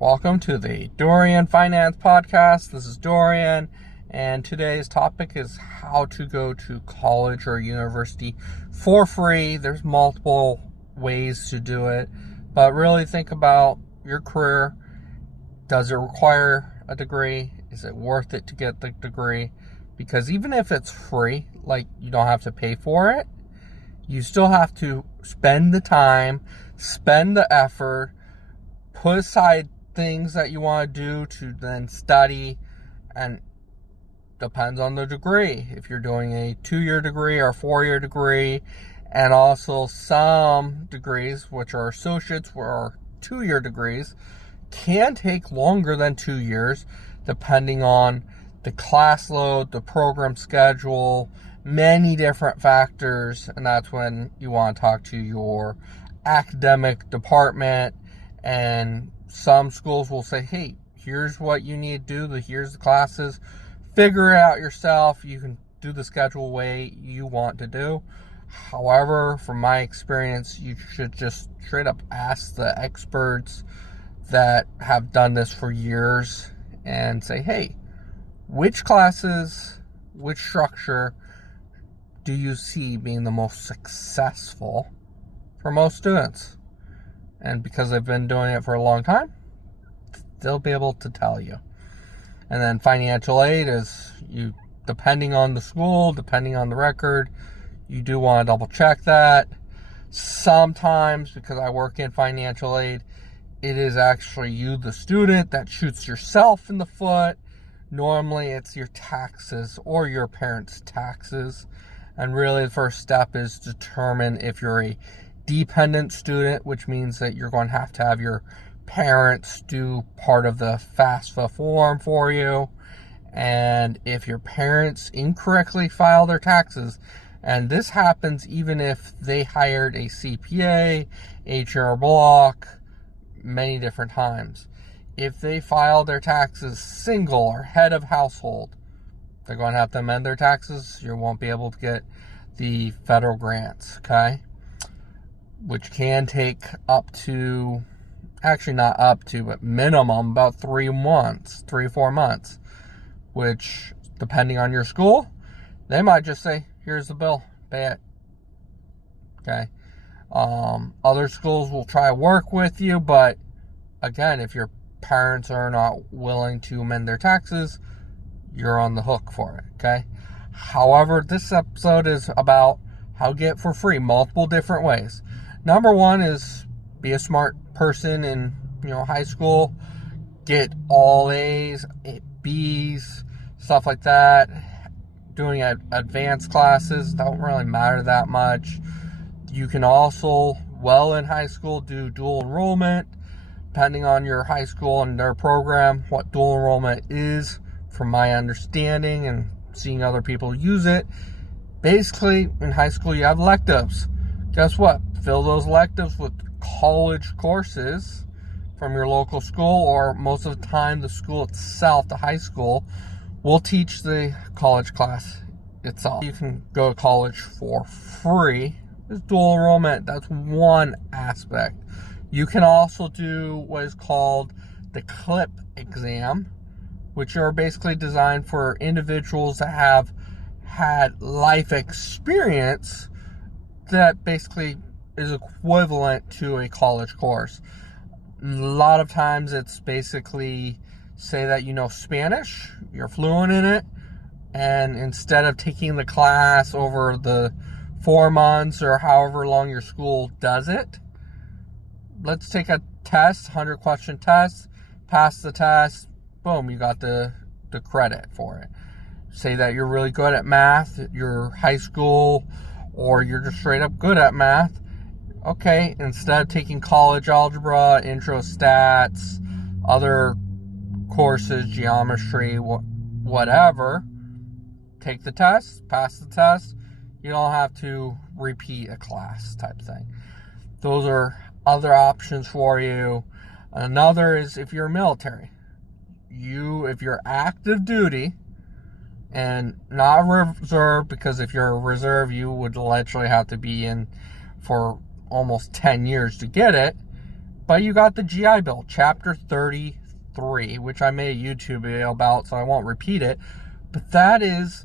Welcome to the Dorian Finance Podcast. This is Dorian, and today's topic is how to go to college or university for free. There's multiple ways to do it, but really think about your career. Does it require a degree? Is it worth it to get the degree? Because even if it's free, like you don't have to pay for it, you still have to spend the time, spend the effort, put aside things that you want to do to then study, and depends on the degree. If you're doing a 2-year degree or a 4-year degree, and also some degrees, which are associates or 2-year degrees, can take longer than 2 years, depending on the class load, the program schedule, many different factors, and that's when you want to talk to your academic department. And some schools will say, hey, here's what you need to do, here's the classes, figure it out yourself. You can do the schedule way you want to do. However, from my experience, you should just straight up ask the experts that have done this for years and say, hey, which classes, which structure do you see being the most successful for most students? And because they've been doing it for a long time, they'll be able to tell you. And then financial aid is, you, depending on the school, depending on the record, you do want to double check that. Sometimes, because I work in financial aid, it is actually you, the student, that shoots yourself in the foot. Normally it's your taxes or your parents' taxes. And really the first step is determine if you're a dependent student, which means that you're going to have your parents do part of the FAFSA form for you. And if your parents incorrectly file their taxes, and this happens even if they hired a CPA, HR Block, many different times. If they file their taxes single or head of household, they're going to have to amend their taxes. You won't be able to get the federal grants, okay? Which can take up to, actually not up to, but minimum about 3 months, 3-4 months, which, depending on your school, they might just say, here's the bill, pay it, okay? Other schools will try to work with you, but again, if your parents are not willing to amend their taxes, you're on the hook for it, okay? However, this episode is about how to get for free, multiple different ways. Number one is be a smart person in high school. Get all A's, B's, stuff like that. Doing advanced classes don't really matter that much. You can also, well in high school, do dual enrollment. Depending on your high school and their program, what dual enrollment is, from my understanding and seeing other people use it. Basically, in high school, you have electives. Guess what? Fill those electives with college courses from your local school, or most of the time, the school itself, the high school, will teach the college class itself. You can go to college for free. It's dual enrollment. That's one aspect. You can also do what is called the CLIP exam, which are basically designed for individuals that have had life experience that basically is equivalent to a college course. A lot of times it's basically, say that you know Spanish, you're fluent in it, and instead of taking the class over the 4 months or however long your school does it, let's take a test, 100-question test, pass the test, boom, you got the credit for it. Say that you're really good at math at your high school, or you're just straight up good at math. Okay, instead of taking college algebra, intro stats, other courses, geometry, whatever, take the test, pass the test. You don't have to repeat a class type thing. Those are other options for you. Another is if you're military. If you're active duty and not reserve, because if you're a reserve, you would literally have to be in for almost 10 years to get it. But you got the GI Bill, Chapter 33, which I made a YouTube video about, so I won't repeat it. But that is,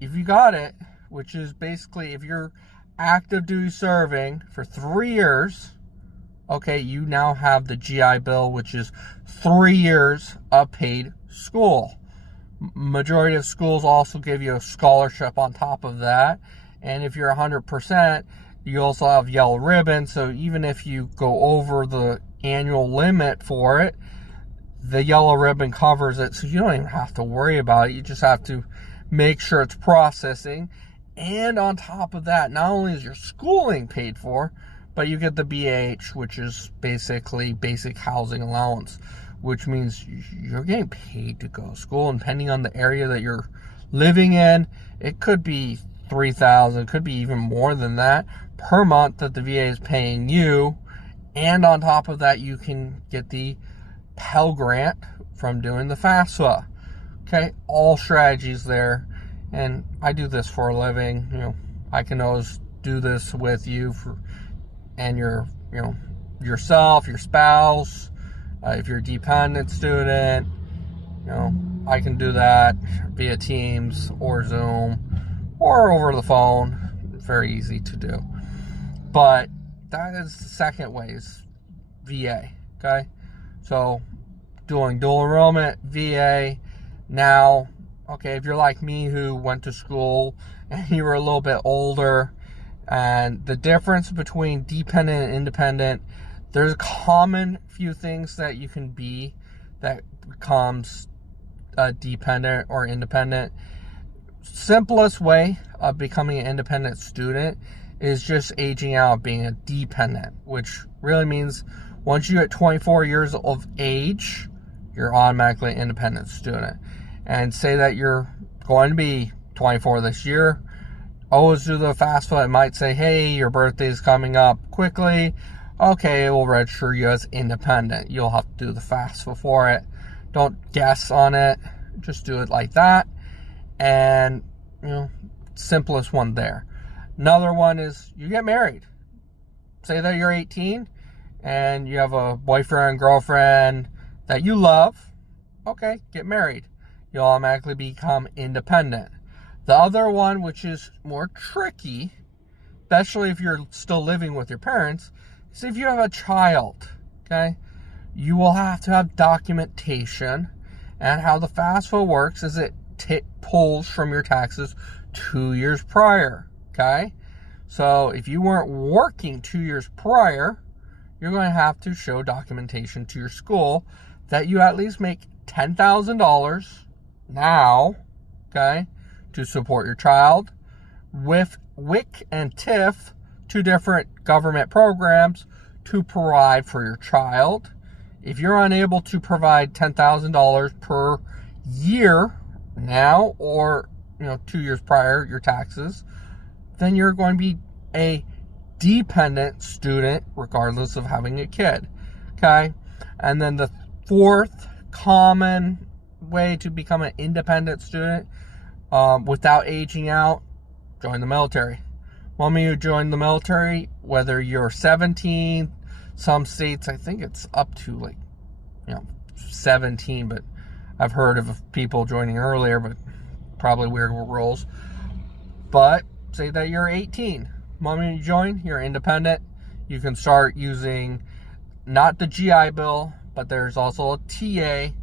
if you got it, which is basically if you're active duty serving for 3 years, okay, you now have the GI Bill, which is 3 years of paid school. Majority of schools also give you a scholarship on top of that. And if you're 100%, you also have yellow ribbon. So even if you go over the annual limit for it, the yellow ribbon covers it. So you don't even have to worry about it. You just have to make sure it's processing. And on top of that, not only is your schooling paid for, but you get the BH, which is basically basic housing allowance, which means you're getting paid to go to school. And depending on the area that you're living in, it could be $3,000, could be even more than that per month that the VA is paying you. And on top of that, you can get the Pell Grant from doing the FAFSA. Okay, all strategies there. And I do this for a living. You know, I can always do this with you and your, yourself, your spouse. If you're a dependent student, I can do that via Teams or Zoom or over the phone. Very easy to do. But that is the second way, is VA. Okay, so doing dual enrollment, VA. Now, okay, if you're like me who went to school and you were a little bit older, and the difference between dependent and independent, there's a common few things that you can be that becomes dependent or independent. Simplest way of becoming an independent student is just aging out, being a dependent, which really means once you hit 24 years of age, you're automatically an independent student. And say that you're going to be 24 this year, always do the FAFSA. It might say, hey, your birthday is coming up quickly. Okay, it will register you as independent. You'll have to do the FAFSA for it. Don't guess on it. Just do it like that. And, simplest one there. Another one is you get married. Say that you're 18 and you have a boyfriend, girlfriend that you love. Okay, get married. You'll automatically become independent. The other one, which is more tricky, especially if you're still living with your parents, is if you have a child, okay? You will have to have documentation. And how the FAFSA works is it pulls from your taxes 2 years prior, okay? So if you weren't working 2 years prior, you're going to have to show documentation to your school that you at least make $10,000 now, okay, to support your child, with WIC and TIF, 2 different government programs to provide for your child. If you're unable to provide $10,000 per year now, or 2 years prior, your taxes, then you're going to be a dependent student regardless of having a kid, okay? And then the fourth common way to become an independent student without aging out, join the military. When you join the military, whether you're 17, some states, I think it's up to 17, but I've heard of people joining earlier, but probably weird rules. But say that you're 18. When you join, you're independent. You can start using not the GI Bill, but there's also a TA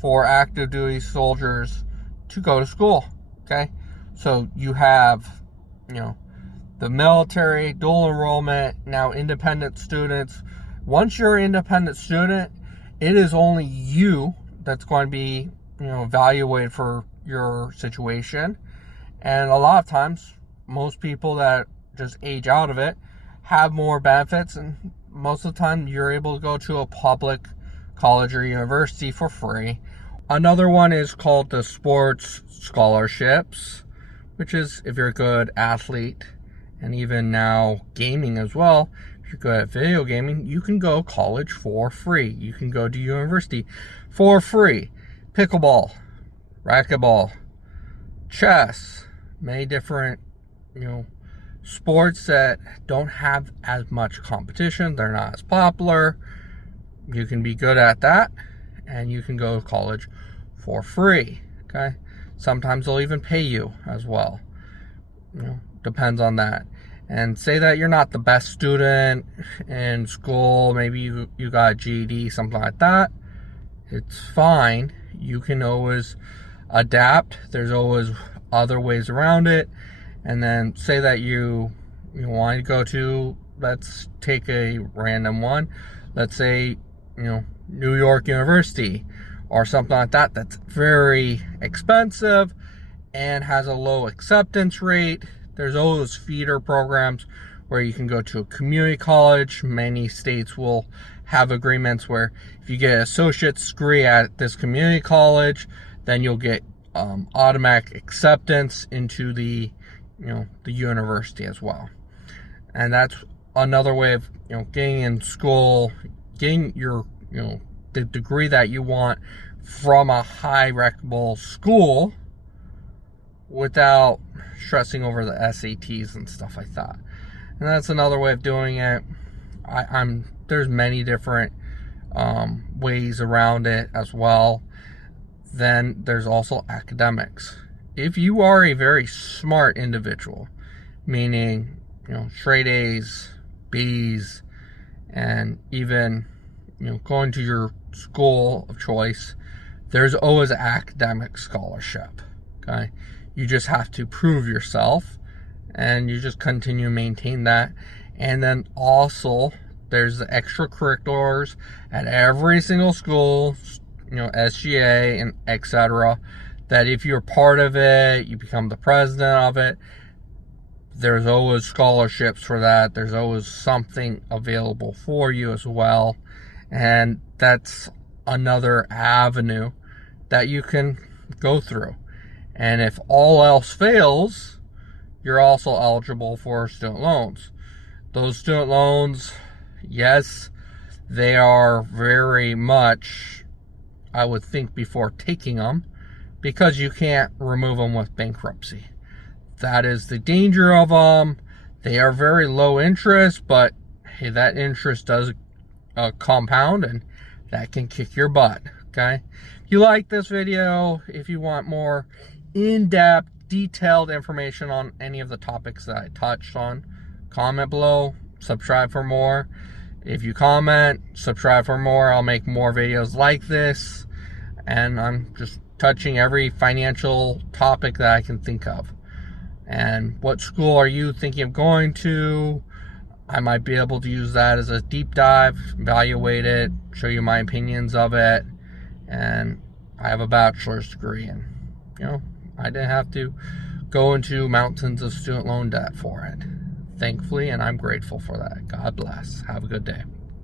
for active duty soldiers to go to school, okay? So you have, the military, dual enrollment, now independent students. Once you're an independent student, it is only you that's going to be, evaluated for your situation. And a lot of times, most people that just age out of it have more benefits, and most of the time you're able to go to a public college or university for free. Another one is called the sports scholarships, which is if you're a good athlete, and even now gaming as well. If you're good at video gaming, you can go college for free. You can go to university for free. Pickleball, racquetball, chess, many different, sports that don't have as much competition. They're not as popular. you can be good at that, and you can go to college for free. Okay, sometimes they'll even pay you as well. Depends on that. And say that you're not the best student in school, maybe you got a GED, something like that. It's fine. You can always adapt. There's always other ways around it. And then say that you want to go to, let's take a random one. Let's say, New York University or something like that. That's very expensive and has a low acceptance rate. There's all those feeder programs where you can go to a community college. Many states will have agreements where if you get an associate's degree at this community college, then you'll get automatic acceptance into the university as well. And that's another way of getting in school, getting your the degree that you want from a high reputable school without stressing over the SATs and stuff like that. And that's another way of doing it. There's many different ways around it as well. Then there's also academics. If you are a very smart individual, meaning straight A's, B's, and even going to your school of choice, there's always an academic scholarship. Okay, you just have to prove yourself, and you just continue to maintain that. And then also there's the extracurriculars at every single school, SGA and etc., that if you're part of it, you become the president of it, there's always scholarships for that. There's always something available for you as well. And that's another avenue that you can go through. And if all else fails, you're also eligible for student loans. Those student loans, yes, they are very much, I would think before taking them, because you can't remove them with bankruptcy. That is the danger of them. They are very low interest, but hey, that interest does compound, and that can kick your butt. Okay, if you like this video, if you want more in-depth, detailed information on any of the topics that I touched on, comment below, subscribe for more. If you comment, subscribe for more, I'll make more videos like this, and I'm just touching every financial topic that I can think of. And what school are you thinking of going to? I might be able to use that as a deep dive, evaluate it, show you my opinions of it. And I have a bachelor's degree, and I didn't have to go into mountains of student loan debt for it, thankfully, and I'm grateful for that. God bless. Have a good day.